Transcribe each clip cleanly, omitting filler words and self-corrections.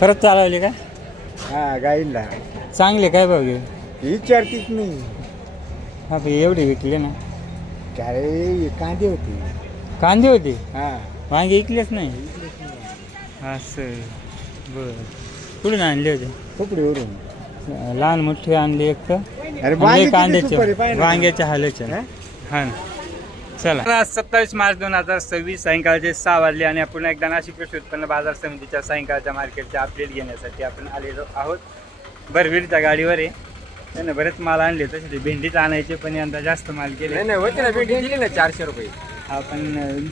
परत चालवले का? हा गाईला चांगले काय भाव घेऊ? विचारतीच नाही. हा पण एवढे विकले ना. काय कांदे होते. कांदे होते, हा वांगे विकलेच नाही. असं बरं. कुठून आणले होते? खोपडीवरून. लहान मोठे आणले एक तर अरे आणले कांद्याचे सुपारी कांद्याचे पाहिजे ना. वांग्याचे हालचे हा? हा ना. चला 27 मार्च 2026 सायंकाळचे 6 वाजले आणि आपण एकदा नाशिक कृषी उत्पन्न बाजार समितीच्या सायंकाळच्या मार्केटचे अपडेट घेण्यासाठी आपण आलेलो आहोत. भरवीरच्या गाडीवर आहे. त्याने बरेच माल आणले, तसे ते भेंडीच आणायचे पण यंदा जास्त माल केले. नाही होते ना भेंडी दिली ना 400 रुपये. आपण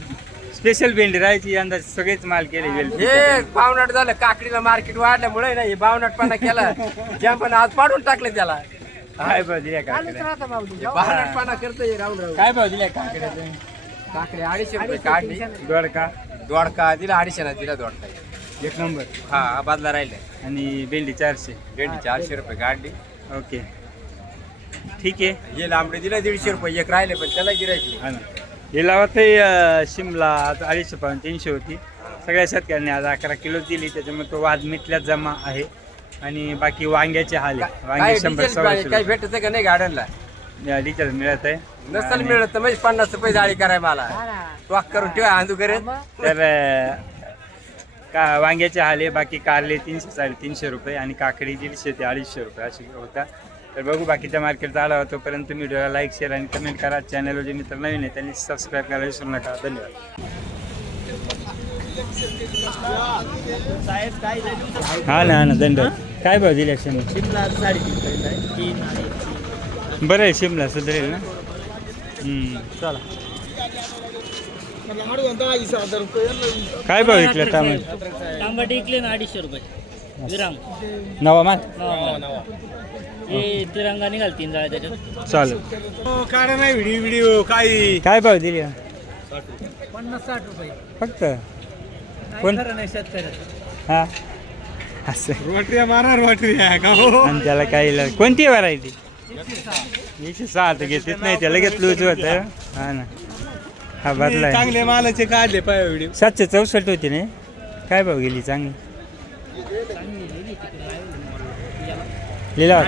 स्पेशल भेंडी राहायची यंदा सगळेच माल केले. हे बावनाट झालं, काकडीला मार्केट वाढल्यामुळे नाही बावनाटपणा केला. ज्या पण आज पाडून टाकले त्याला. काय भाव दिल्या काकड्या? बावनाटपणा करतोय राहून राहून. काय भाव दिल्या काकड्या? काकडे 250 रुपये काढली. दोडका दोडका दिला 250 ना दिला दोडका. एक नंबर. हा बादला राहिले. आणि भेंडी 400. भेंडी 400 रुपये काढली. ओके ठीक आहे. हे लांबडे दिला 150 रुपये एक राहिले पण त्याला गिरायची. हा ना. हे लावत शिमला आज 250 पासून 300 होती. सगळ्या शेतकऱ्यांनी आज 11 किलो दिली, त्याच्यामुळे तो वाद मिटल्यात जमा आहे. आणि बाकी वांग्याचे हाल आहे. वांगे 100 काही भेटत का नाही गार्डनला? डिटेल मिळत आहे. नसल मिळत तर म्हणजे 50 रुपये जाळी कराय मला टॉक करून ठेवा आंदू करेल. तर का वांग्याचे हाल आहे. बाकी कारले 300 350 रुपये आणि काकडी 150 ते 250 रुपये अशी होता. तर बघू बाकीच्या मार्केटचा आला होता. तोपर्यंत व्हिडिओला लाईक शेअर आणि कमेंट करा. चॅनलवर जे मित्र नवीन आहे त्यांनी सबस्क्राईब करायला विसरू नका. धन्यवाद. हा ना हा ना धन्यवाद. काय भाव दिले शिमला? बरं आहे शिमला सुधारेल ना. चला काय भाव विकला टमाटे? टमाटे विकले ना 250 रुपये. विरांग नवा माल हे तिरंगा निघाल 3 जाळ्या त्याच्यात. चालेल. काढा नाही व्हिडिओ काही. काय भाव दिले? 50-60 रुपये. फक्त कोण? खरं नाही शेतकऱ्यात. हा असं. रोटऱ्या मारा रोटऱ्या का हो. आणि त्याला काही कोणती व्हरायटी? 106 तर घेतलीच नाही, त्याला घेतलं होतं. हा ना हा बदला आहे. चांगले मालाचे काढले पाय व्हिडिओ. 764 होती नाही. काय भाव गेली चांगली? लिहिला.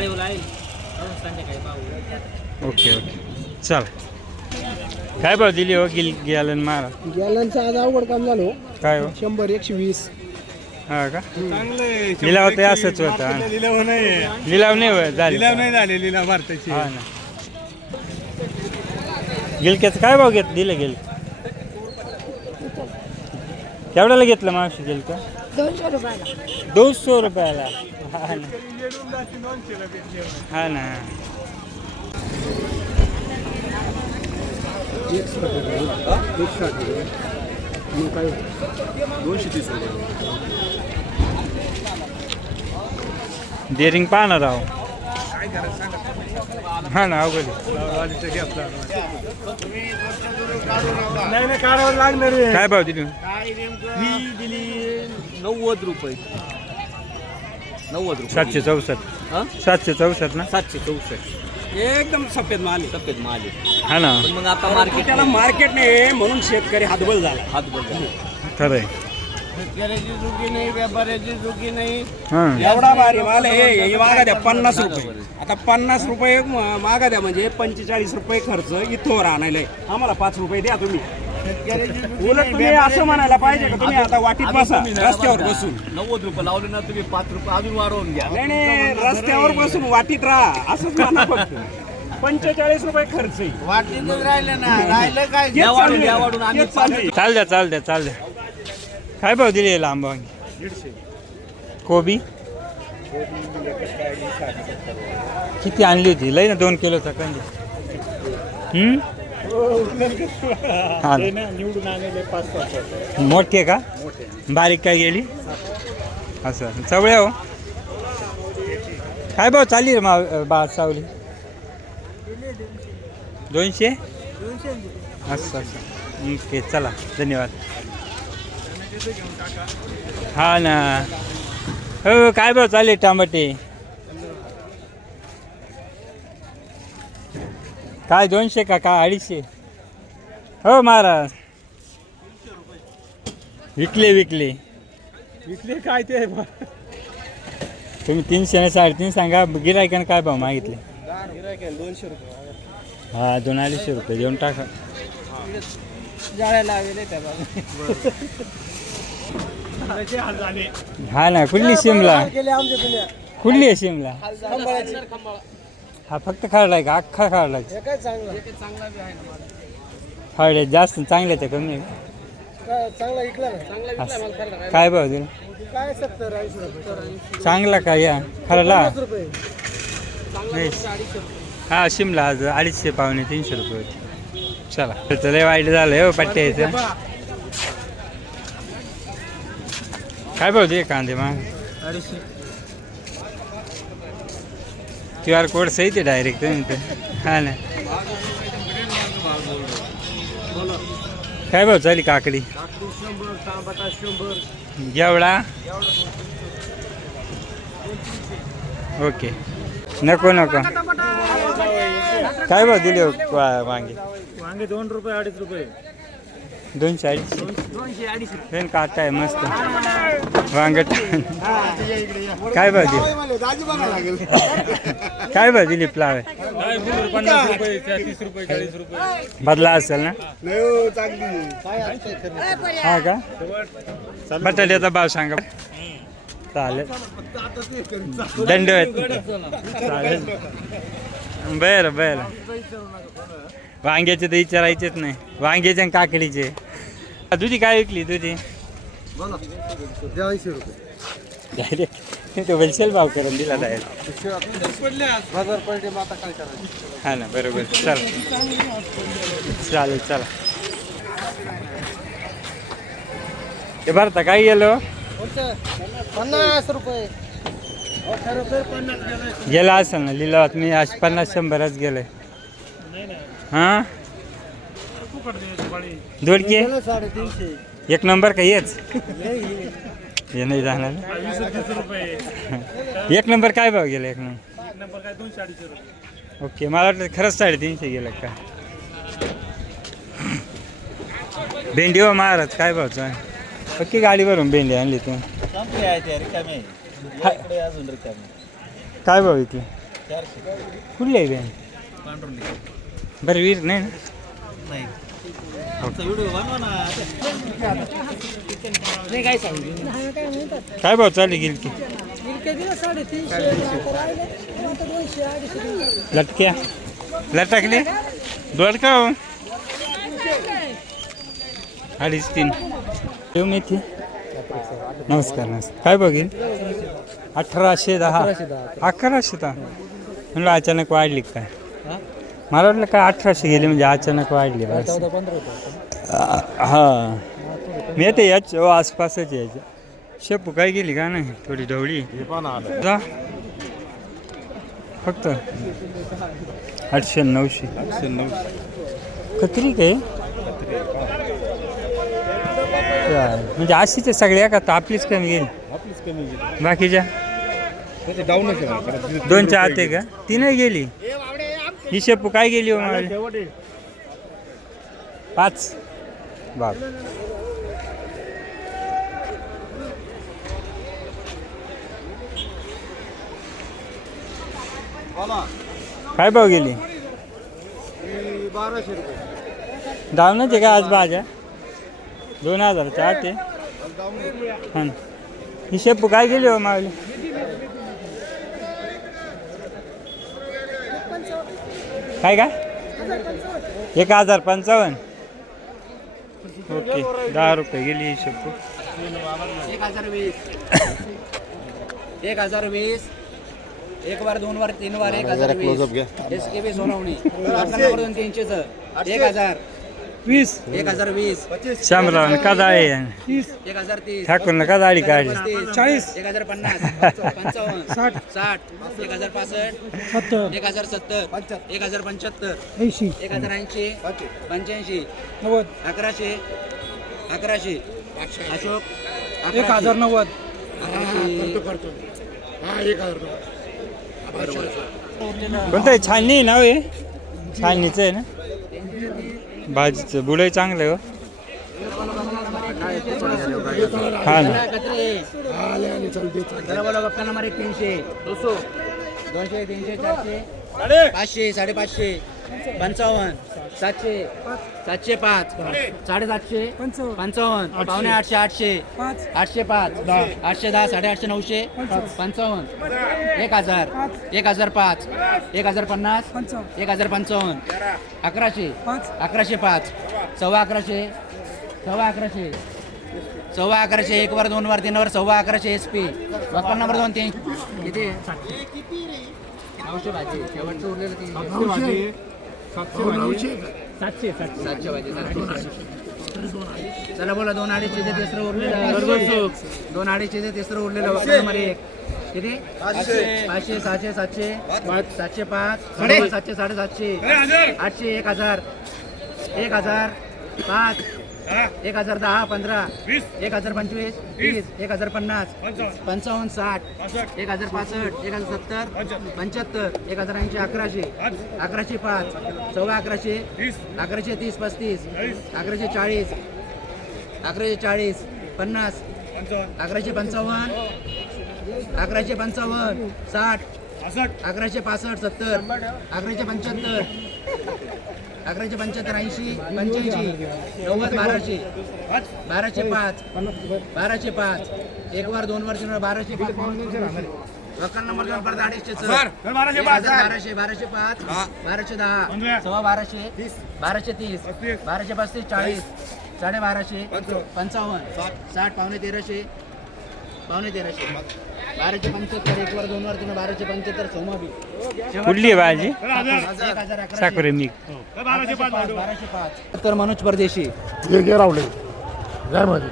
ओके ओके चल. काय भाव दिली हो गॅलन मारा? गॅलनचं आज अवघड काम झालं. काय हो? 100 120. हा का? चांगले लिलाव ते असंच होता. लिलाव नाही लिलाव नाही झाले. लिलाव नाही झाले लिलाव भारताची. हा ना. गिलक्याचं काय भाव घेत दिलं गेल? केवढ्याला घेतलं मावशी गिलका? 200 रुपयाला. 200 रुपयाला. हा ना हा ना. डेअरिंग पाहणार आहो. हा ना अवघड नाही काढावं लागणार. काय भाव दिली? ही दिली 90 रुपये. 90 रुपये. 764. 764 ना. 764 एकदम सफेद माल आहे. सफेद माल आहे. हा ना पण मग आता मार्केट त्याला मार्केट नाही म्हणून शेतकरी हातबल झाला. हातबल खरं आहे. शेतकऱ्याची चुकी नाही, व्यापाऱ्याची चुकी नाही. हा एवढा भारी माल आहे. मागा द्या 50 रुपये. आता 50 रुपये मागा द्या म्हणजे 45 रुपये खर्च इथवर आणायला आहे. आम्हाला 5 रुपये द्या तुम्ही. उलट तुम्ही असं म्हणायला पाहिजे का तुम्ही आता वाटीत बसा रस्त्यावर बसून. 90 रुपये लावले ना तुम्ही 5 रुपये अजून वाढवून घ्या. नाही नाही रस्त्यावर बसून वाटीत राहा असंच म्हणा फक्त. 45 रुपये खर्च आहे. वाटणीतच राहिले ना राहिलं काय तेच चालू आहे. द्या वाढून आम्ही तेच चालू आहे. चाल द्या. काय भाव दिली लांब वांगी? 150. कोबी किती आणली होती? लई ना 2 किलोचा कंदी. हा ना. निवडून आलेले 5-6 मोठी आहे का? बारीक काय गेली? असं चवळ्या हो. काय भाव चालली रे बा सावली? 200. असं ओके चला धन्यवाद. हा ना हो. काय भाव चालले टमाटे? काय 200 का 250? हो महाराज विकले विकले काय ते तुम्ही 300 आणि 350 सांगा. गिरायकानं काय भाव मागितले? 200 रुपये. हा 200-250 रुपये देऊन टाका. जाळ्या लावले त्याला. हा ना, कुठली शिमला? कुठली आहे शिमला? हा फक्त खाडला आहे का? अख्खा खाडला आहे? खाडे जास्त चांगल्याचं कमी आहे का? चांगला ऐकला ना. असं. काय भाव दिला? काय 70-80 रुपये. चांगला का या खरला? 50 रुपये. नाही. हा शिमला आज 250 पावणे 300 रुपये होती. चला त्याचं लय वाईट झालं हो पट्ट्याचं. काय भाव दे कांदे मग? QR कोड सहित आहे डायरेक्ट हा ना. काय भाव चाली काकडी? 100, टमाटा 100. जेवढा ओके. नको नको. काय भाव दिले वांगे? वांगे 2 रुपये 2.5 रुपये. 240. 200-250. पेन काटा आहे मस्त वांग. काय भाव दिले? काय भाव दिली प्लाव? 50 रुपये 30 रुपये 40 रुपये. बदला असेल ना? हा का? बटाट्याचा भाव सांगा. चालेल. दंडवत. चालेल. बरं बरं. वांग्याचे तर विचारायचेच नाही. वांग्याचे आणि काकडीचे. तुझी काय विकली तुझी? 80 रुपये. डायरेक्ट तो होलसेल भाव करून दिला डायरेक्ट. बाजार पडले मग आता काय करायचं? हा ना बरोबर. चल चालेल चला. ते भरता काय गेलो? 50 रुपये. गेला असेल ना लिलावात. मी आज 50-100च गेलोय. हां दोडके 350. एक नंबर का हेच? हे नाही जाणार. एक नंबर काय भाव गेला? एक नंबर काय 200-250 रुपये. ओके. मला वाटतं खरंच 350 गेलं का? भेंडी हो महाराज काय भावचं आहे? पक्की गाडीवरून भेंडी आणली तू? काय भाव इथे? कुठली आहे भेंडी? बरं वीर नाही ना? काय भाव चालली गेली की? लटक्या लटकले दोडका हो 2.5-3. ठेव मेथी. नमस्कार नमस्कार. काय बघेल? 1810. 1110. म्हणलं अचानक वाढली काय? मला वाटलं काय 1800 गेली म्हणजे अचानक वाढली. हां मी येते याच आसपासच यायचं. शेपू काय गेली का नाही? थोडी ढवळी जा फक्त 800-900. कत्री काय म्हणजे अशीच सगळ्या का? आपलीच कमी गेली बाकीच्या? 2च्या आत आहे का? 3 गेली. ही शेपू काय गेली हो मला? 5 बाप. काय भाव गेली? 1200 रुपये. धावणच आहे का आज भाज्या? 2000च्या आत आहे. हा ना. ही शेपू काय गेली हो मावली? काय काय? 1055. ओके 10 रुपये गेली ही शेपू. 1020. 1 बार 2 बार 3 बार 1020. SKB सोनवणी 300. 1020. 1020. शामराव का दाळी 1030. ठाकूरनं का दाढी काढली? 40. 1050. 55. 60. 1065. 70. 1070. 1075. 80. 1080. 85. 90. 1100. अशोक 1090. कोणतं आहे? छाननी नाव आहे? छाननीचं आहे ना? भाजीचं बुडही चांगलं आहे हो. हा ना चला बोला बक्का नंबर 1 300 200 200 300 400 500 550 55 700 705 750 55 पावणे 800 800 805 810 850 900 55 1000 1005 1050 1055 1100 1105 सव्वा 1100 सव्वा 1100 सव्वा 1100 1 वर 2 वर 3 वर सव्वा 1100 SP वक्कल नंबर 2 3 किती 900 भाजी शेवटचं उरलेलं ती 700 भाजी चला बोला 2 250 चे तिसरं उरलेलं 2 250 तिसरं उरलेलं वक्कल नंबर 1 किती 500 600 700 705 700 750 800 1000 1000 5 1010 15 1025 30 1050 55 60 1065 1070 75 1080 1100 1105 सव्वा 1100 1130 35 1140 1140 50 1155 1155 60 1165 70 1175 1175 80 85 90 1200 1205 1 वर 2 वर 3 वर 1205 वक्कल नंबर 2 परत 250 1200 1205 1210 सव्वा 1200 1230 1235 40 1250 55 60 पावणे 1300 1275 1 वर 2 वर 3 1275 सोमाबी कुठली आहे भाजी साखरे मी 1205 तर मनोज परदेशी रावले जय मध्ये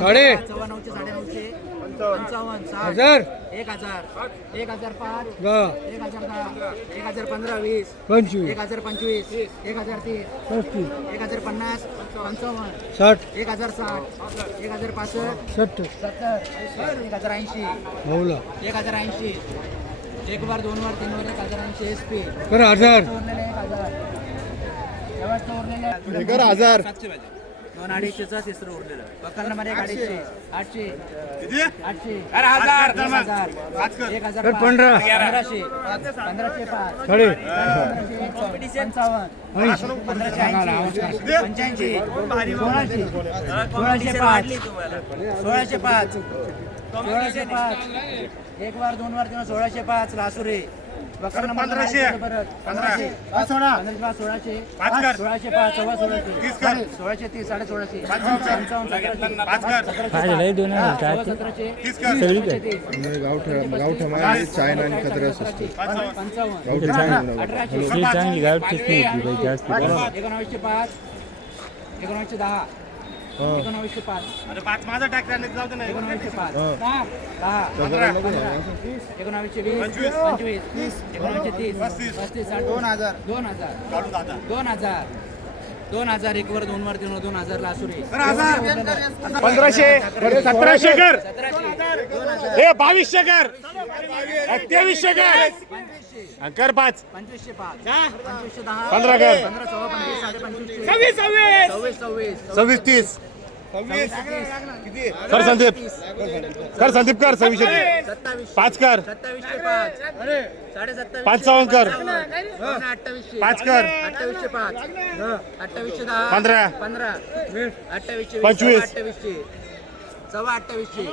साडे 900 55 60 1000 1005 1010 1015 20 1025 1030 1050 55 60 1060 1065 70 1080 1080 1 वर 2 वर 3 वर 1080 SP 1000 1000 2 250चा तिसरं उरलेलं वक्कल नंबर 1 250 800 800 1000 15 1500 1505 1605 1 वर 2 वर 3 1605 लासुरे वक्कल नंबर 1500 1500 1600 1605 सव्वा 1600 1630 1650 चायना आणि कचरा असतो 1905 माझा टाक 1905 2000 1 वर 2 वर 3 वर 2000 लासुरे 1500 1700 कर 2200 कर 2300 कर 5 2505 15 कर 26 30 कर संदीप कर 2600 5 कर 2705 55 कर 5 कर 2805 15 15 28 25 सव्वा 28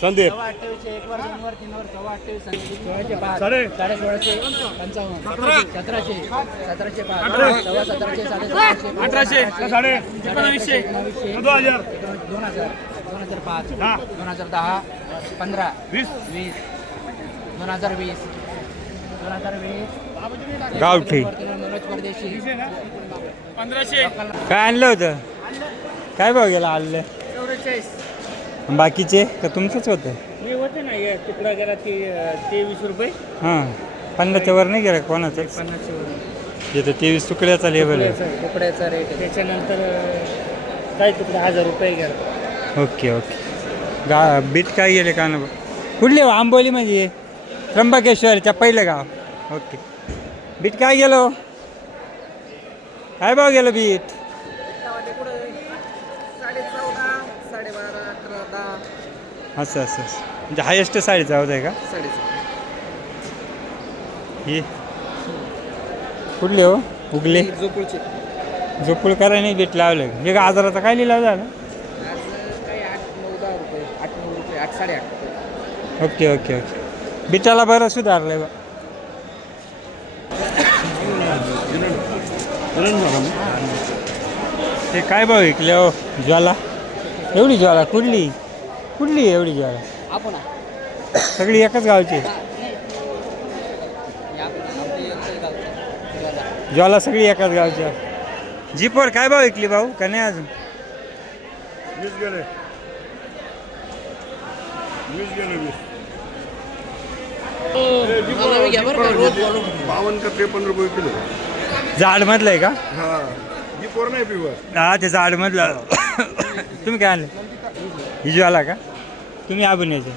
संदीप 28 1 वर 2 वर 3 वर सव्वा 28 1605 1650 55 1700 1705 सव्वा 1700 1700 1800 2000 2005 2010 15 20 2020 गावठी मनोज परदेशी 1500 काय आणलं होतं काय भाव गेला आणलं 44 बाकीचे का तुमचंच होतं मी होते ना या तुकडा गेला ते 23 रुपये हां 50च्या वर नाही गेला कोणाचं 50 वर इथं 23 तुकड्याचा लेबल आहे कपड्याचा रेट त्याच्यानंतर काही तुकडा 1000 रुपये गेला ओके बीट काय गेले का ना कुठले आंबोली म्हणजे त्र्यंबकेश्वरच्या पहिलं गाव ओके बीट काय गेलो काय भाव गेलं बीट? 14,500 असं असं असं. म्हणजे हायेस्ट 14.5 आहे का? ही कुठले हो? उगले झोपूळ करायला नाही बीट लावलं. हे का आजाराचा काय लिहिला झालं? Okay okay okay. बिटाला बरं सुधारलंय बा. ते काय भाव विकले हो ज्वाला? एवढी ज्वाला कुठली कुठली एवढी ज्वाला? सगळी एकच गावची ज्वाला, सगळी एकाच गावची. जीपवर काय भाव विकली भाऊ का नाही अजून? 20 गेले 20 गेले 52 का 53 रुपये किलो. झाड मधलं आहे का? हा ही पोर नाही पिवर. हा ते झाड मधलं. तुम्ही काय आणलं? ही ज्वाला का? तुम्ही आबुण्याचे?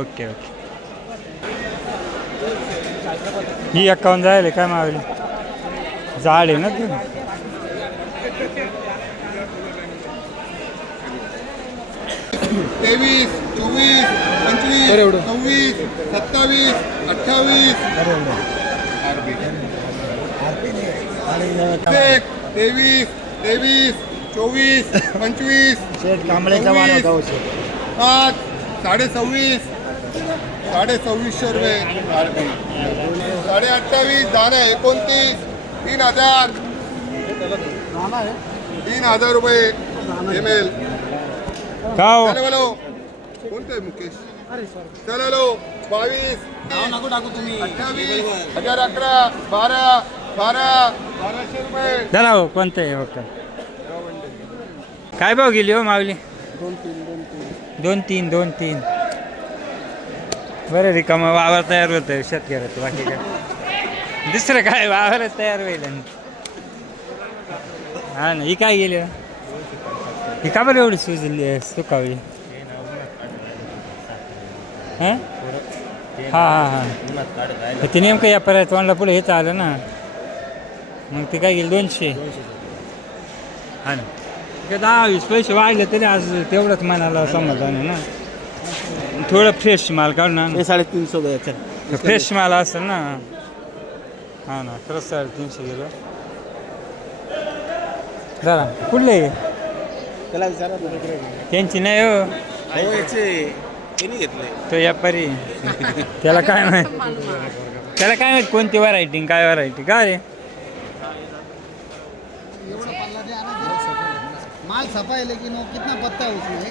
Okay okay. ही 51 जायला काय मागली? झाड आहे ना ते. 23, 24, 25, 26, 27, 28, 23, 24, 25, 26, 26, 2600 रुपये. 28,500 दाना 29, 3,000 रुपये ML. का हो? चला बोलो कोणतं आहे मुकेश? चला लो 22, 28, 1111, 1200 रुपये. चला हो कोणतं आहे हो का? काय भाव गेली हो मावली? 2-3 बरं रिकामा वावर तयार होतं शेतकऱ्याचं. बाकी काय दुसरं काय वावर तयार होईल. हा ना. ही काय गेली हो? ही का बरं एवढी सुकावली? हां हां हां हां. ते नेमकं या पर्याय तोंडला पुढे हेच आलं ना, मग ते काय गेलं 200. हा ना. ते 10-20 पैसे वाढले तरी आज तेवढंच मनाला समाधान आहे ना. थोडं फ्रेश माल काढ ना. 350 फ्रेश माल असेल ना. हा ना. खरंच 350 गेलो. जरा कुठले त्याला विचारा त्यांची नाही हो. तो व्यापारी. त्याला काय माहित कोणती व्हरायटी काय व्हरायटी का रे? माल छपा है लेकिन वो कितना पत्ता है उसमें?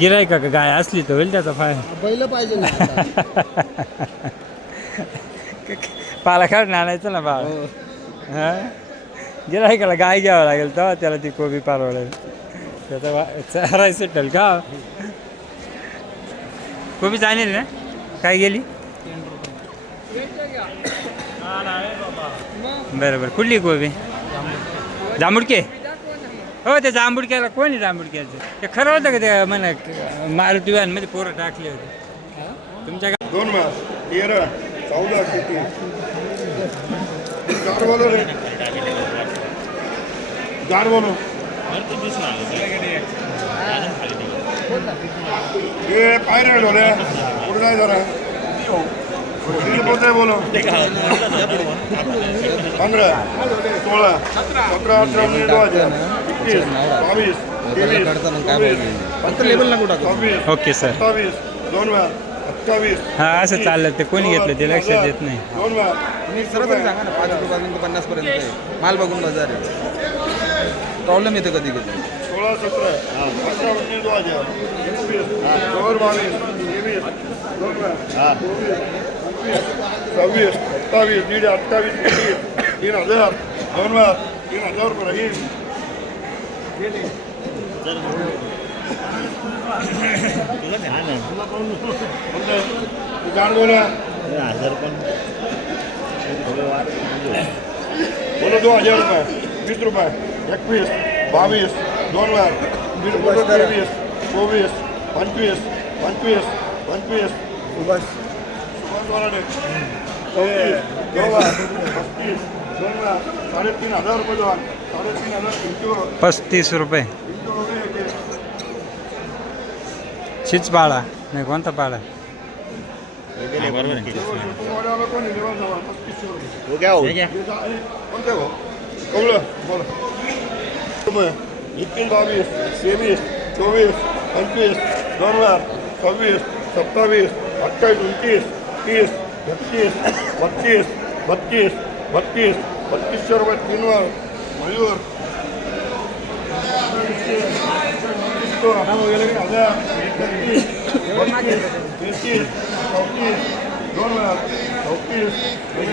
गिरायका का गाय असली तर होईल त्याचा फायदा. बैल पाहिजे ना आता. पाला काढून आणायचं ना बा. हा गिरायकाला गाय घ्यावं लागेल तेव्हा त्याला ती कोबी परवडेल. त्याचा चाराय सुटेल का? कोबी चालेल ना? काय गेली? बरं कुठली कोबी? जांभुडके? हो ते जांभुडक्याला कोणी जांभुडक्याचं ते खरं होतं का? ते म्हणा मारुती व्हॅनमध्ये पोरं टाकले होते तुमच्या 2 मास 13, 14 किती 4 बोलो रे. 4 बोलो. ये पायरे बोले पुढे जाय जरा. किती बोलते बोलो? 15, 16, 17, 18, 19, 2000, 21, 22, 23, 24, ओके सर. 27, 2 मास 28. हा असं चाललं ते कोणी घेतलं ते लक्षात येत नाही. 2 मास तुम्ही सरळ सांगा ना 5 रुपयापासून 50 पर्यंत आहे. माल बघून बाजार आहे. प्रॉब्लेम येतो कधी कधी. 16, 17, 18, 19, 2000, 21, 22, 23, 2 मास 26, 27, 28, 3000, 2 मास 3000 रुपये राहील. जाण बोला बोलो 2000 रुपये 20 रुपये 21, 22, 2 लाख 23, 24, 25, 25, 25 सुभाष ₹3,000 रुपये द्या. 3,500 इंचवर 35 रुपये. चिच पाळा नाही कोणता पाळा. कोणते भाऊ कवळं बोला रुपये 21, 22, 23, 24, 25, 2026, 27, 28, 29, 30, 31, 32, 32, 3200 रुपये 3 वर मयूर 1000 34, 34, 34, 2 वर 34